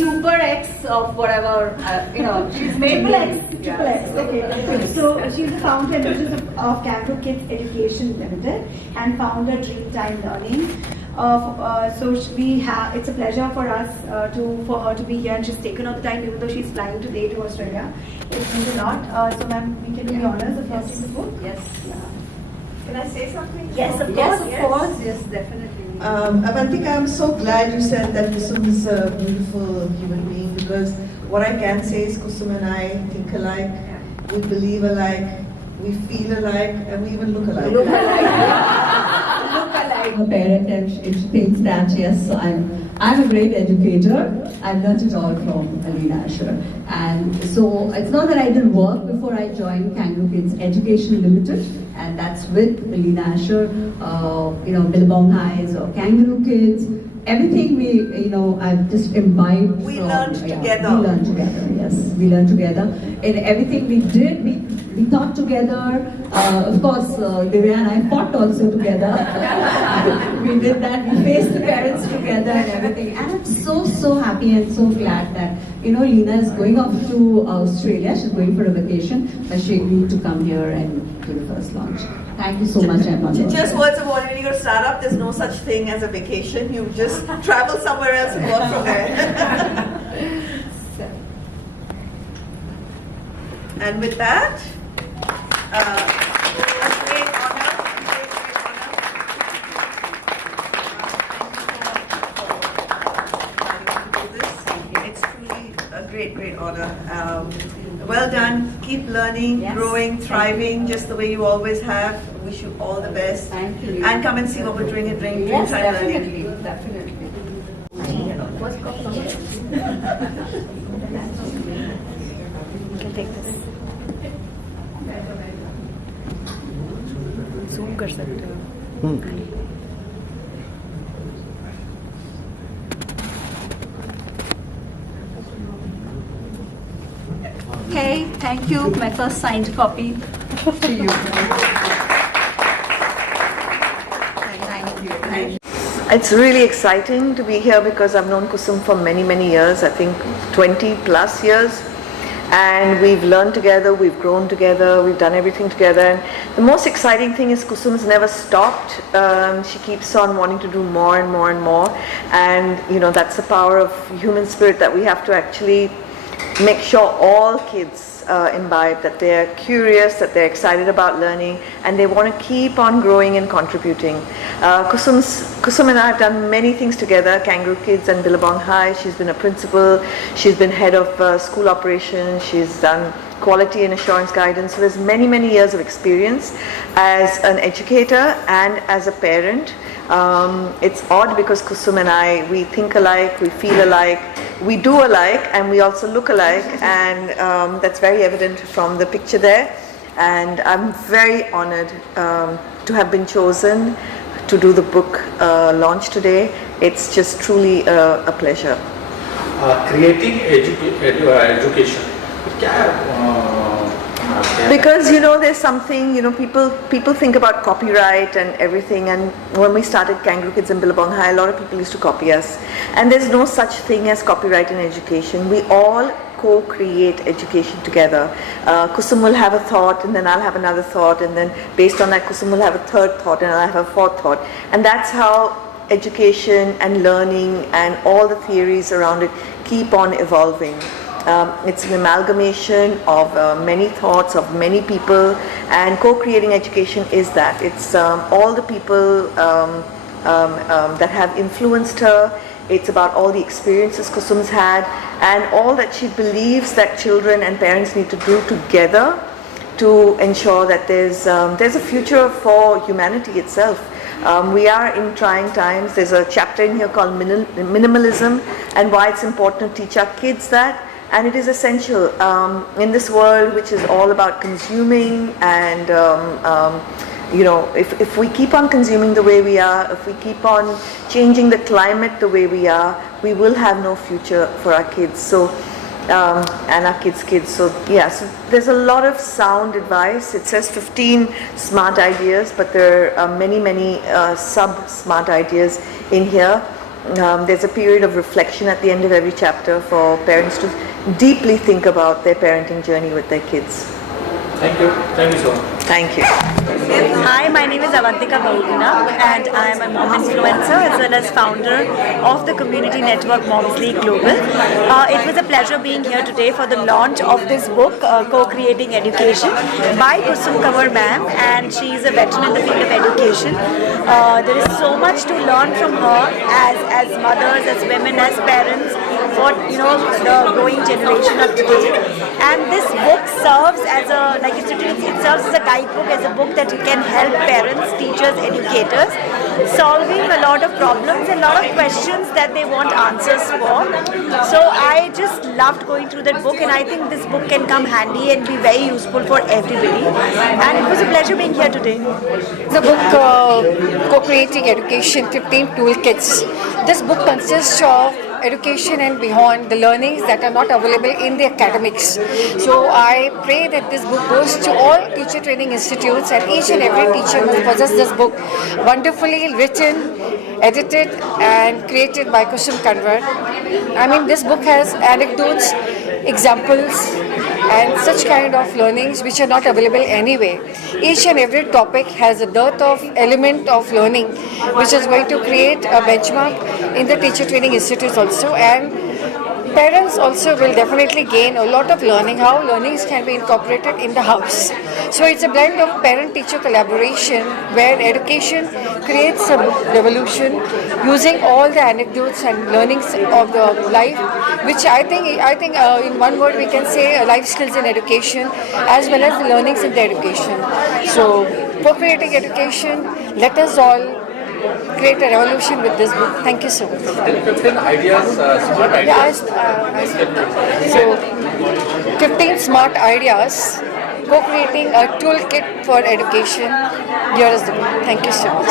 super X of whatever, she's made Triple X, me. Triple X, okay. So she's the founder and manager of Kangaroo Kids Education Limited and founder Dreamtime Learning. It's a pleasure for us for her to be here, and she's taken all the time, even though she's flying today to Australia. It means a lot. So ma'am, we can do the honors of launching the book. Yes. Can I say something? Yes, of Yes, course. of course. Yes, definitely. Avantika, I'm so glad you said that Kusum is a beautiful human being, because what I can say is Kusum and I think alike, we believe alike, we feel alike, and we even look alike. Look alike. I'm a parent, and she thinks that yes, I'm a great educator. I've learned it all from Alina Asher. And so it's not that I didn't work before I joined Kangaroo Kids Education Limited, and that's with Alina Asher, Billabong Highs or Kangaroo Kids. Everything I've just imbibed. We from, learned together. We learned together, yes. We learned together. In everything we did, we thought together. Of course, Divya and I fought also together. We did that. We faced the parents together and everything. And I'm so happy and so glad that, Lina is going off to Australia. She's going for a vacation. But she agreed to come here and do the first launch. Thank you so much, Emma. Just words of warning, when you're a startup, there's no such thing as a vacation. You just travel somewhere else and work from there. And with that, a great honor. It's truly a great honor. Well done. Keep learning, Yes. growing, thriving, just the way you always have. Wish you all the best. Thank you. And come and see what we're doing at Dreamtime Yes, Learning. definitely. You can take this. Zoom कर सकते हो. Okay, thank you. My first signed copy to you. Thank you. It's really exciting to be here because I've known Kusum for many years, I think 20 plus years. And we've learned together, we've grown together, we've done everything together. And the most exciting thing is Kusum's never stopped. She keeps on wanting to do more and more and more. And that's the power of human spirit, that we have to actually make sure all kids imbibe, that they're curious, that they're excited about learning, and they want to keep on growing and contributing. Kusum and I have done many things together, Kangaroo Kids and Billabong High. She's been a principal, she's been head of school operations, she's done quality and assurance guidance. So there's many years of experience as an educator and as a parent. It's odd because Kusum and I, we think alike, we feel alike, we do alike, and we also look alike, and that's very evident from the picture there. And I'm very honored to have been chosen to do the book launch today. It's just truly a pleasure. Creating education. Because there's something, people think about copyright and everything, and when we started Kangaroo Kids and Billabong High, a lot of people used to copy us. And there's no such thing as copyright in education. We all co-create education together. Kusum will have a thought, and then I'll have another thought, and then based on that Kusum will have a third thought, and I'll have a fourth thought. And that's how education and learning and all the theories around it keep on evolving. It's an amalgamation of many thoughts of many people, and co-creating education is that. It's all the people that have influenced her. It's about all the experiences Kusum's had, and all that she believes that children and parents need to do together to ensure that there's a future for humanity itself. We are in trying times. There's a chapter in here called minimalism, and why it's important to teach our kids that. And it is essential in this world which is all about consuming, and if we keep on consuming the way we are, if we keep on changing the climate the way we are, we will have no future for our kids. So and our kids. So so there's a lot of sound advice. It says 15 smart ideas, but there are many sub-smart ideas in here. there's a period of reflection at the end of every chapter for parents to deeply think about their parenting journey with their kids. Thank you. Thank you so much. Thank you. Hi, my name is Avantika Bahuguna and I am a mom influencer as well as founder of the community network Moms League Global. It was a pleasure being here today for the launch of this book, Co-Creating Education by Kusum Kanwar ma'am, and she is a veteran in the field of education. There is so much to learn from her as mothers, as women, as parents, for the growing generation of today. And this book serves as it serves as a guidebook, as a book that can help parents, teachers, educators solving a lot of problems and a lot of questions that they want answers for. So I just loved going through that book, and I think this book can come handy and be very useful for everybody. And it was a pleasure being here today. The book Co-Creating Education 15 Toolkits. This book consists of education and beyond, the learnings that are not available in the academics. So I pray that this book goes to all teacher training institutes, and each and every teacher must possess this book, wonderfully written, edited and created by Kusum Kanwar. I mean, this book has anecdotes, examples and such kind of learnings which are not available anyway. Each and every topic has a dearth of element of learning which is going to create a benchmark in the teacher training institutes also, and parents also will definitely gain a lot of learning, how learnings can be incorporated in the house. So it's a blend of parent-teacher collaboration where education creates a revolution using all the anecdotes and learnings of the life, which I think in one word we can say life skills in education as well as the learnings in the education. So co-creating education, let us all create a revolution with this book. Thank you so much. 15 ideas, smart ideas. So 15 smart ideas, co-creating a toolkit for education. Here is the book. Thank you so much.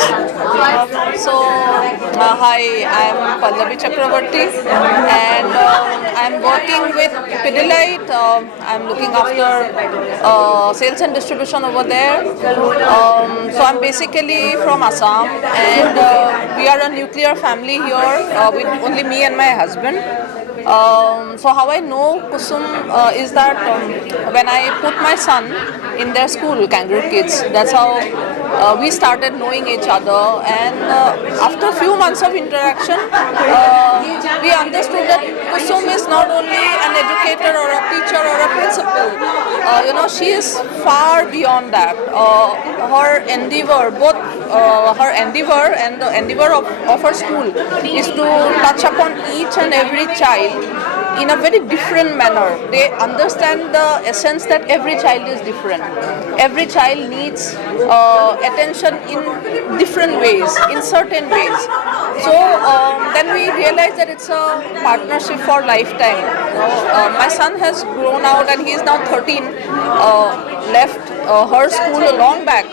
Hi, I'm Pallavi Chakravarti, and I'm working with Pidilite. I'm looking after sales and distribution over there. So I'm basically from Assam, and we are a nuclear family here with only me and my husband. So how I know Kusum is that when I put my son in their school, Kangaroo Kids, that's how we started knowing each other, and after a few months of interaction, we understood that Kusum is not only an educator or a teacher or a principal. She is far beyond that. Her endeavor, both her endeavor and the endeavor of her school, is to touch upon each and every child in a very different manner. They understand the essence that every child is different. Every child needs attention in different ways, in certain ways. So then we realized that it's a partnership for lifetime. My son has grown out and he is now 13, left her school a long back,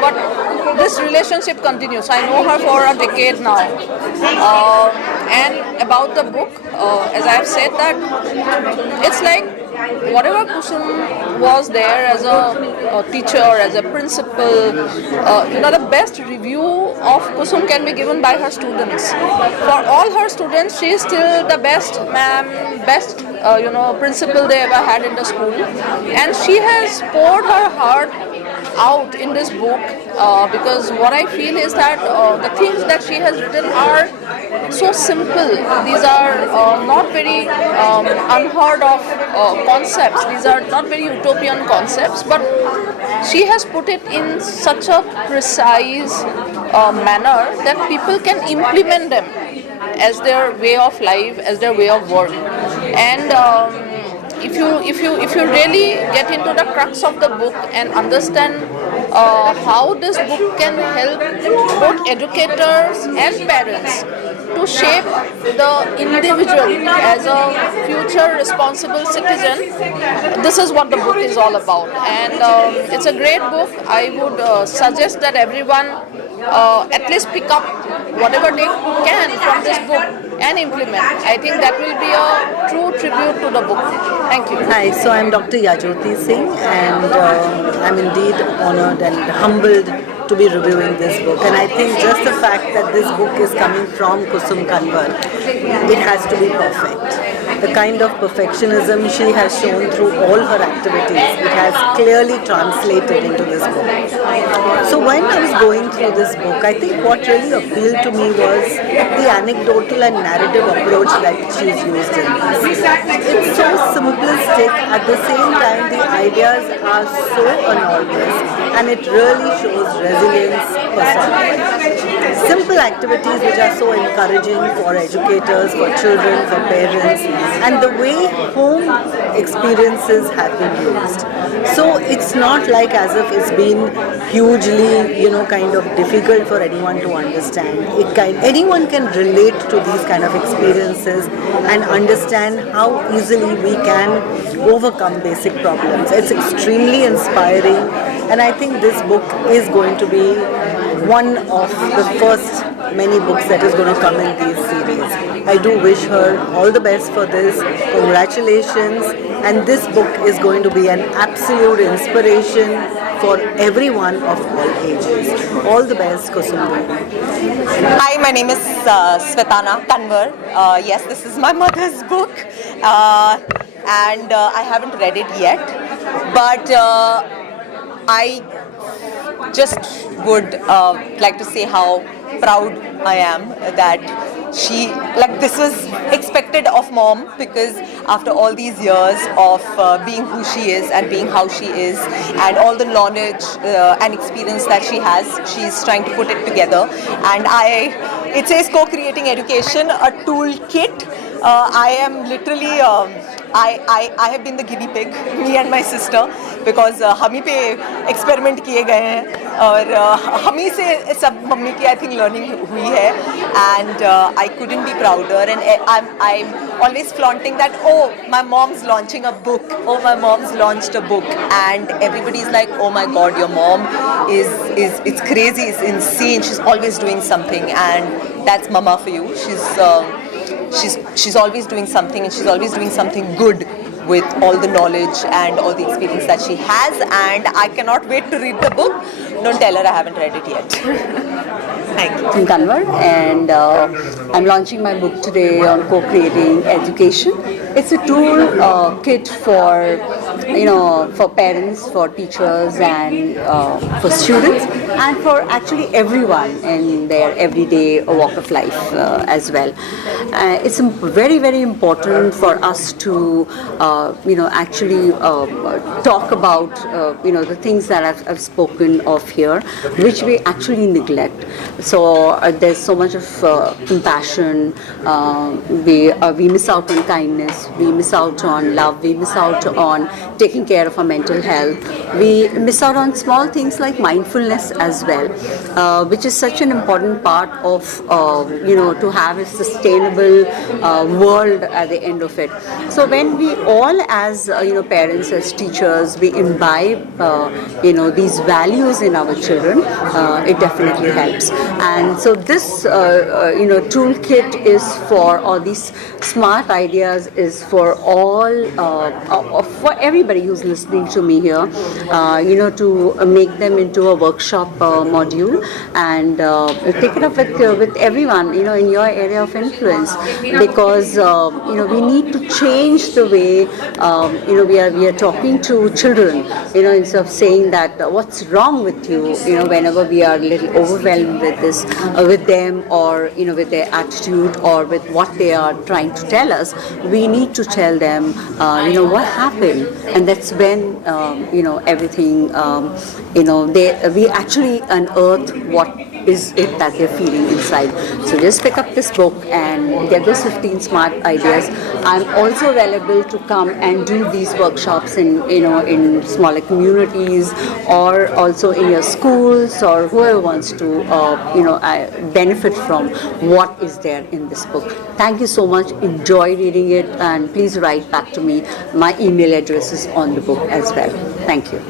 but this relationship continues. I know her for a decade now. And about the book, as I have said, that it's like whatever Kusum was there as a teacher, as a principal, the best review of Kusum can be given by her students. For all her students, she is still the best ma'am, best principal they ever had in the school, and she has poured her heart out in this book because what I feel is that the things that she has written are so simple. These are not very unheard of concepts. These are not very utopian concepts, but she has put it in such a precise manner that people can implement them as their way of life, as their way of work. And if you really get into the crux of the book and understand how this book can help both educators and parents to shape the individual as a future responsible citizen, this is what the book is all about. And it's a great book. I would suggest that everyone at least pick up whatever they can from this book and implement. I think that will be a true tribute to the book. Thank you. Hi, so I'm Dr. Yajoti Singh, and I'm indeed honored and humbled to be reviewing this book, and I think just the fact that this book is coming from Kusum Kanwar, it has to be perfect. The kind of perfectionism she has shown through all her activities, it has clearly translated into this book. So when I was going through this book, I think what really appealed to me was the anecdotal and narrative approach that she's used in this. It's so simplistic, at the same time the ideas are so enormous, and it really shows resilience personified. Simple activities which are so encouraging for educators, for children, for parents, and the way home experiences have been used. So it's not like as if it's been hugely, kind of difficult for anyone to understand. Anyone can relate to these kind of experiences and understand how easily we can overcome basic problems. It's extremely inspiring, and I think this book is going to be one of the first many books that is going to come in these series. I do wish her all the best for this. Congratulations. And this book is going to be an absolute inspiration for everyone of all ages. All the best, Kusum. Hi, my name is Svetana Kanwar. Yes, this is my mother's book, and I haven't read it yet, but I just would like to say how proud I am that this was expected of mom, because after all these years of being who she is and being how she is, and all the knowledge and experience that she has, she's trying to put it together. And it says co-creating education, a toolkit. I am literally I have been the guinea pig, me and my sister, because हम ही पे experiment किए गए हैं और हम ही से सब mummy की I think learning हुई है, and I couldn't be prouder, and I'm always flaunting that, oh, my mom's launching a book, oh, my mom's launched a book, and everybody's like, oh my god, your mom it's crazy, it's insane, she's always doing something, and that's mama for you. She's always doing something, and she's always doing something good with all the knowledge and all the experience that she has, and I cannot wait to read the book. Don't tell her I haven't read it yet. Thank you. I'm Kanwar, and I'm launching my book today on co-creating education. It's a tool kit for parents, for teachers, and for students, and for actually everyone in their everyday walk of life as well. It's very, very important for us to actually talk about the things that I've spoken of here, which we actually neglect. So there's so much of compassion. We miss out on kindness. We miss out on love. We miss out on taking care of our mental health. We miss out on small things like mindfulness as well, which is such an important part of to have a sustainable world at the end of it. So when we all, as parents, as teachers, we imbibe these values in our children, it definitely helps. And so this toolkit is for all these smart ideas, is for all for everybody who's listening to me here, to make them into a workshop module and take it up with everyone in your area of influence, because we need to change the way we are talking to children, instead of saying that what's wrong with you, whenever we are a little overwhelmed with this, with them, or with their attitude, or with what they are trying to tell us. We need to tell them what happened, and that's when everything we actually unearth what is it that they're feeling inside. So just pick up this book and get those 15 smart ideas. I'm also available to come and do these workshops in smaller communities, or also in your schools, or whoever wants to benefit from what is there in this book. Thank you so much. Enjoy reading it, and please write back to me. My email address is on the book as well. Thank you.